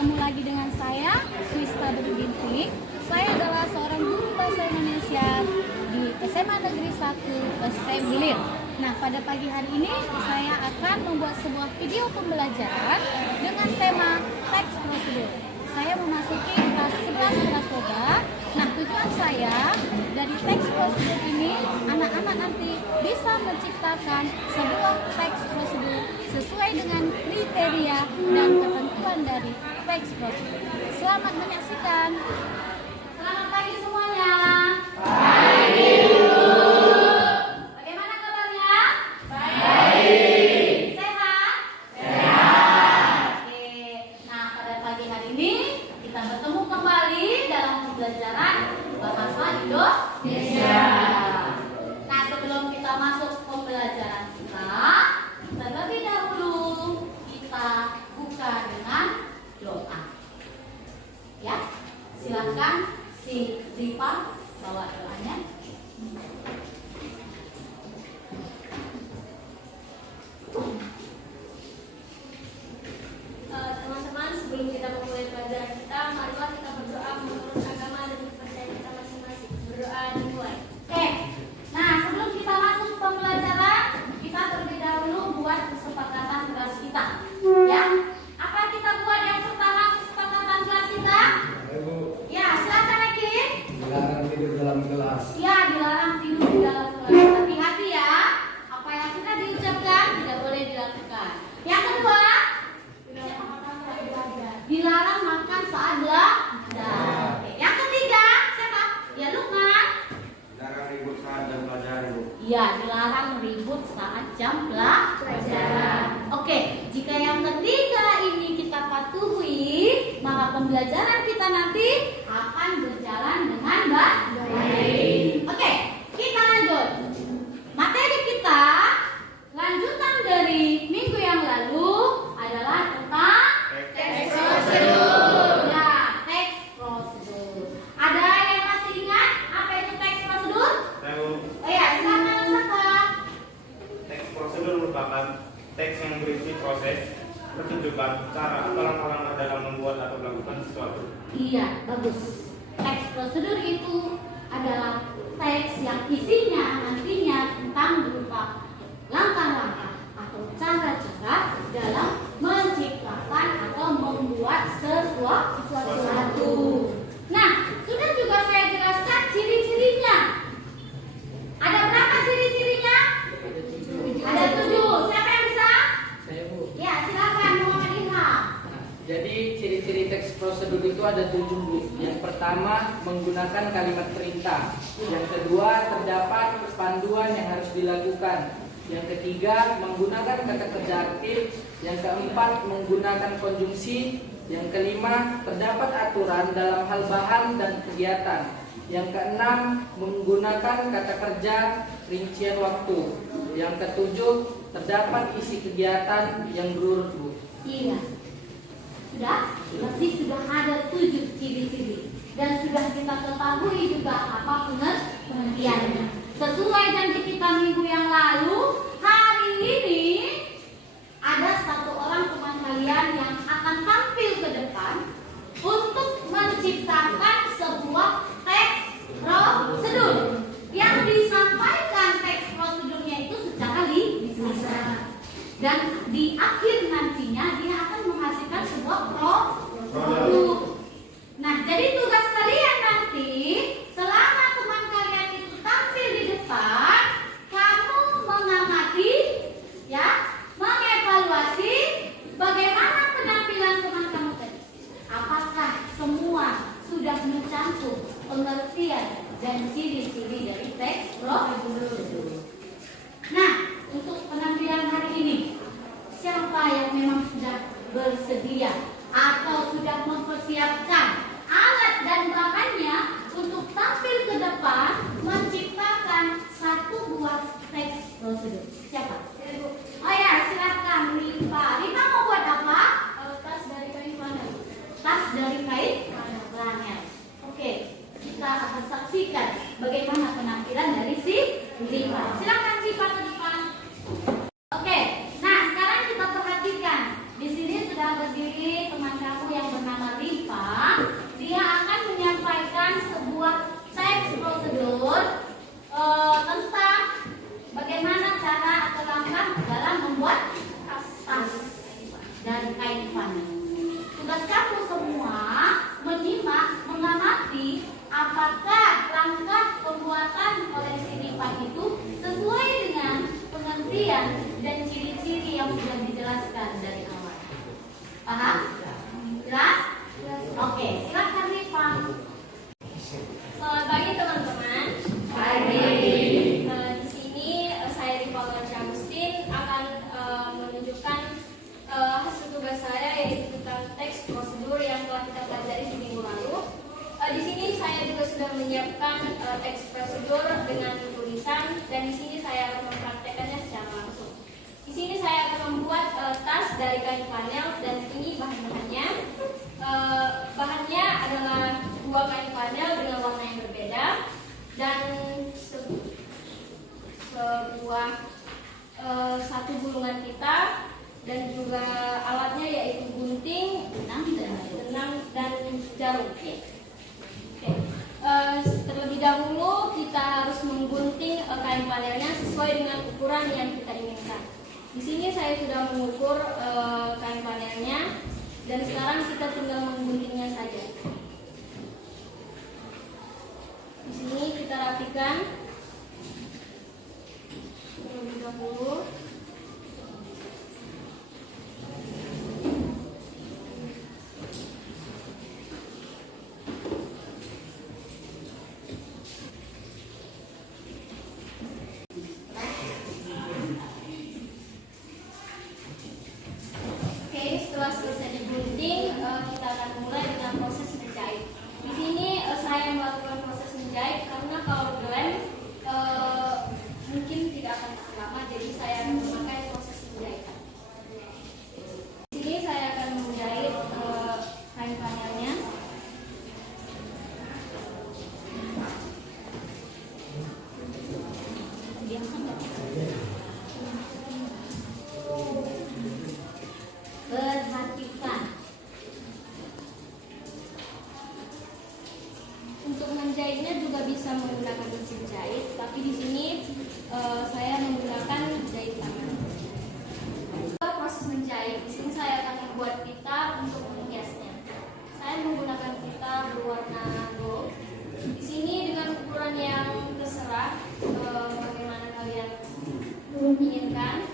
Ketemu lagi dengan saya, Swista Binti. Saya adalah seorang guru bahasa Indonesia di SMA Negeri 1 ST Belir. Nah, pada pagi hari ini saya akan membuat sebuah video pembelajaran dengan tema teks prosedur. Saya memasuki kelas 11 kelas toga. Nah, tujuan saya dari teks prosedur ini, anak-anak nanti bisa menciptakan sebuah teks prosedur sesuai dengan kriteria dan ketentuan dari teks prosedur. Selamat menyaksikan. Selamat pagi semuanya. Pagi. Bagaimana kabarnya? Baik. Sehat? Sehat. Oke. Nah, pada pagi hari ini kita bertemu kembali dalam pembelajaran bahasa Indonesia. Nah, sebelum kita masuk pembelajaran kita, terlebih dahulu kita buka dengan doa. Ya, silakan si Rifa bawa doanya. Teman-teman, sebelum kita memulai pelajaran kita, marilah kita berdoa menurut agama dan kepercayaan kita masing-masing. Berdoa dimulai. Oke. Nah, sebelum kita masuk pembelajaran, kita terlebih dahulu buat kesepakatan kelas kita. Ya. Apa kita buat yang pertama kesepakatan kelas kita? Ya, silakan Eki. Dilarang tidur dalam kelas. Ya, dilarang tidur di dalam kelas. Hati-hati ya. Apa yang sudah diucapkan tidak boleh dilakukan. Yang kedua, dilarang makan saat belajar. Oke. Yang ketiga, siapa? Ya, Lukman. Dilarang ribut saat jam pelajaran, Bu. Iya, dilarang ribut saat jam pelajaran. Oke, jika yang ketiga ini kita patuhi, maka pembelajaran kita nanti akan berjalan dengan baik. Oke, kita lanjut. Materi kita lanjutan dari minggu yang lalu adalah tentang teks prosedur. Ya, teks prosedur. Ada yang masih ingat apa itu teks prosedur? Oh ya, silakan Saka. Teks prosedur merupakan teks yang berisi proses, pertunjukan, cara atau langkah-langkah dalam membuat atau melakukan sesuatu. Iya, bagus. Teks prosedur itu adalah teks yang isinya nantinya tentang berupa langkah-langkah atau cara-cara dalam menciptakan atau membuat sesuatu. Nah, sudah juga saya jelaskan ciri-cirinya. Ada berapa ciri-cirinya? Ada 7. Siapa yang bisa? Saya, Bu. Ya, silakan Muhammad Ilham. Jadi ciri-ciri teks prosedur itu ada 7, Bu. Yang pertama, menggunakan kalimat perintah. Yang kedua, terdapat panduan yang harus dilakukan. Yang ketiga, menggunakan kata kerja aktif. Yang keempat, menggunakan konjungsi. Yang kelima, terdapat aturan dalam hal bahan dan kegiatan. Yang keenam, menggunakan kata kerja rincian waktu. Yang ketujuh, terdapat isi kegiatan yang berurut, Bu. Iya. Sudah? Berarti sudah ada 7 ciri-ciri. Dan sudah kita ketahui juga apa pengertiannya. Sesuai janji kita minggu yang lalu, hari ini ada satu orang teman kalian yang akan tampil ke depan untuk menciptakan sebuah teks prosedur. Yang disampaikan teks prosedurnya itu secara lisan. Dan di akhir nantinya dia akan menghasilkan sebuah produk. Nah, jadi tugas kalian nanti selama teman kalian itu tampil di depan, kamu mengamati, ya, mengevaluasi bagaimana penampilan teman kamu tadi. Apakah semua sudah mencakup pengertian dan ciri-ciri dari teks prosedur? Nah, untuk penampilan hari ini, siapa yang memang sudah bersedia atau sudah mempersiapkan alat dan bahannya untuk tampil ke depan menciptakan satu buah teks prosedur? Siapa? Oh ya, silakan Rifa. Rifa mau buat apa? Tas dari kain flanel. Tas dari kain flanel. Oke, kita akan saksikan bagaimana penampilan dari si Rifa. Silakan Rifa ke depan. Oke, nah sekarang kita perhatikan. Di sini sudah berdiri teman kamu yang bernama kain panel. Tugas kamu semua menyimak, mengamati apakah langkah pembuatan koleksi lipat itu sesuai dengan pengertian dan ciri-ciri yang sudah dijelaskan dari awal. Paham? Jelas? Oke, silakan Rifa. Selamat pagi teman-teman. Pagi. Di sini saya Rifa Agustin akan menunjukkan hasil tugas saya, yaitu tentang teks prosedur yang telah kita pelajari di minggu lalu. Di sini saya juga sudah menyiapkan teks prosedur dengan tulisan, dan di sini saya akan mempraktekannya secara langsung. Di sini saya akan membuat tas dari kain panel, dan ini bahan-bahannya. Bahannya adalah 2 kain panel dengan warna yang berbeda, dan satu gulungan pita, dan juga alatnya yaitu gunting, benang, dan jarum. Terlebih dahulu kita harus menggunting kain panelnya sesuai dengan ukuran yang kita inginkan. Di sini saya sudah mengukur kain panelnya, dan sekarang kita tinggal mengguntingnya saja. Di sini kita rapikan terlebih dahulu. Setelah selesai digunting, kita akan mulai dengan proses menjahit. Di sini saya melakukan proses menjahit karena kalau dilem mungkin tidak akan tahan lama, jadi saya akan memakai proses menjahit. Di sini saya akan menjahit kain panelnya. Perhatikan. Untuk menjahitnya juga bisa menggunakan mesin jahit, tapi di sini saya menggunakan jahit tangan. Proses menjahit, di sini saya akan membuat pita untuk menghiasnya. Saya menggunakan pita berwarna gold. Di sini dengan ukuran yang terserah, bagaimana kalian inginkan.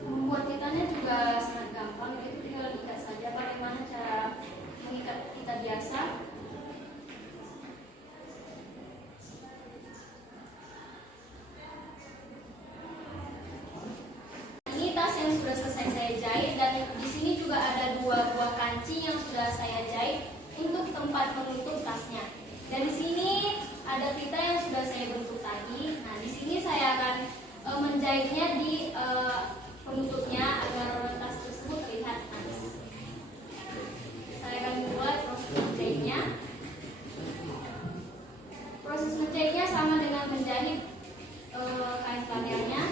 Membuat pitanya juga sangat gampang, itu tinggal ikat saja. Bagaimana cara mengikat pita biasa? Ini tas yang sudah selesai saya jahit, dan di sini juga ada 2 buah kancing yang sudah saya jahit untuk tempat menutup tasnya. Dan di sini ada pita yang sudah saya bentuk tadi. Nah, di sini saya akan menjahitnya di penutupnya agar tas tersebut terlihat manis. Saya akan mulai proses menjahitnya. Proses menjahitnya sama dengan menjahit kain panelnya,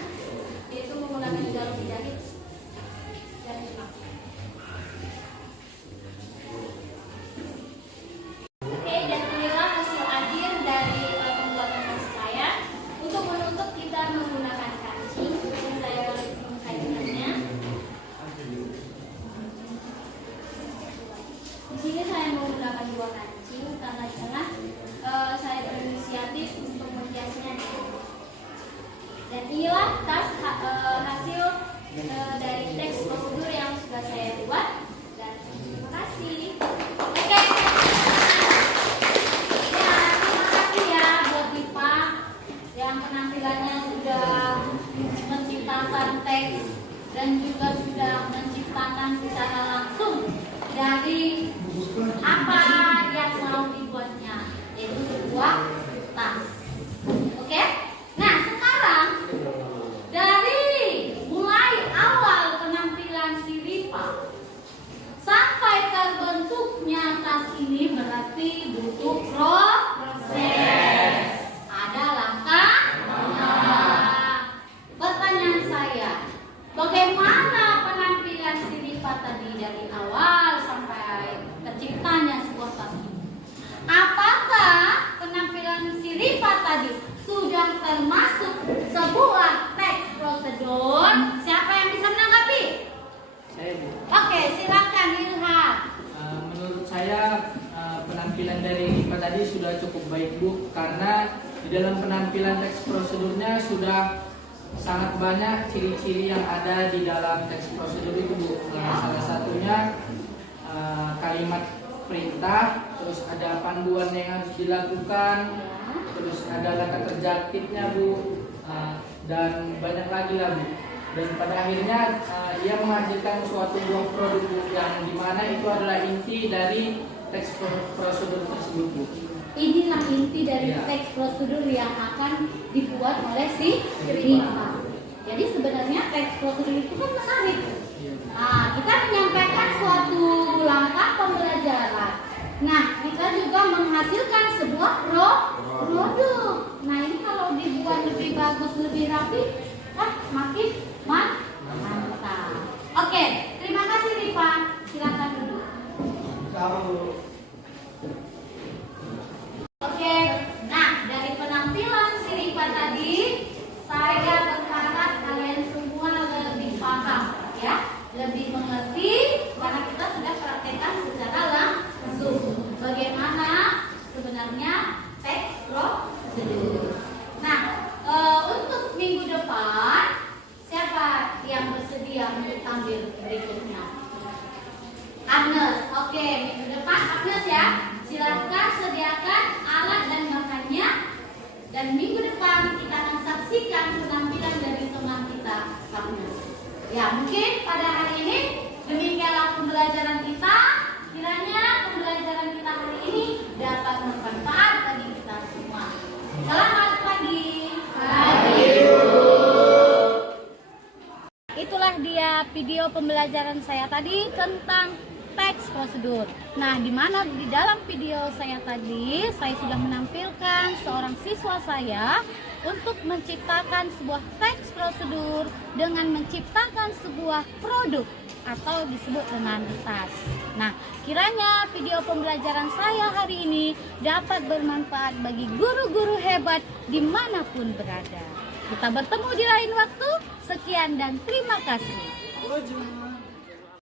yaitu menggunakan jarum jahit dan benang. Oke, dan inilah hasil akhir dari pembuatan tas saya. Untuk menutup kita menggunakan kancing. Saya mengkaitkannya. Di sini saya menggunakan 2 kancing karena di tengah saya berinisiatif untuk menghiasnya. Dan inilah tas hasil dari teks prosedur yang sudah saya buat. Dan terima kasih. Oke. Ya, terima kasih ya buat Dipa yang penampilannya sudah menciptakan teks dan juga sudah menciptakan secara langsung dari apa yang mau dibuatnya, yaitu sebuah tas. Oke? Nah, sekarang dari mulai awal penampilan si Rifa sampai terbentuknya tas ini berarti butuh proses. Ada langkah. Pertanyaan saya, bagaimana penampilan si Rifa tadi dari awal sampai terciptanya sebuah tas ini? Apakah penampilan si Rifa tadi sudah tadi sudah cukup baik Bu, karena di dalam penampilan teks prosedurnya sudah sangat banyak ciri-ciri yang ada di dalam teks prosedur itu Bu. Salah satunya kalimat perintah, terus ada panduan yang harus dilakukan, terus ada kata kerja aktifnya Bu, dan banyak lagi lah Bu. Dan pada akhirnya ia menghasilkan suatu buah produk Bu, yang dimana itu adalah inti dari teks prosedur tersebut Bu. Inilah inti dari Iya. teks prosedur yang akan dibuat oleh si Rifa. Jadi sebenarnya teks prosedur itu kan menarik. Nah, kita menyampaikan suatu langkah pembelajaran. Nah, kita juga menghasilkan sebuah produk. Nah, ini kalau dibuat lebih bagus, lebih rapi, kan makin mantap. Oke, terima kasih Rifa. Silakan duduk. Sama Bu. Oke, nah dari penampilan si Rifa tadi, saya berharap kalian semua lebih paham, ya, lebih mengerti, karena kita sudah praktekkan secara langsung bagaimana sebenarnya teks prosedur. Nah, untuk minggu depan, siapa yang bersedia untuk tampil berikutnya? Agnes, oke, minggu depan Agnes ya. Silahkan sediakan alat dan bahannya. Dan minggu depan kita akan saksikan penampilan dari teman kita, Agnes. Ya, mungkin pada hari ini demikianlah pembelajaran kita. Kiranya pembelajaran kita hari ini dapat bermanfaat bagi kita semua. Selamat pagi. Itulah dia video pembelajaran saya tadi tentang teks prosedur. Nah, di mana di dalam video saya tadi saya sudah menampilkan seorang siswa saya untuk menciptakan sebuah teks prosedur dengan menciptakan sebuah produk atau disebut dengan tas. Nah, kiranya video pembelajaran saya hari ini dapat bermanfaat bagi guru-guru hebat dimanapun berada. Kita bertemu di lain waktu. Sekian dan terima kasih.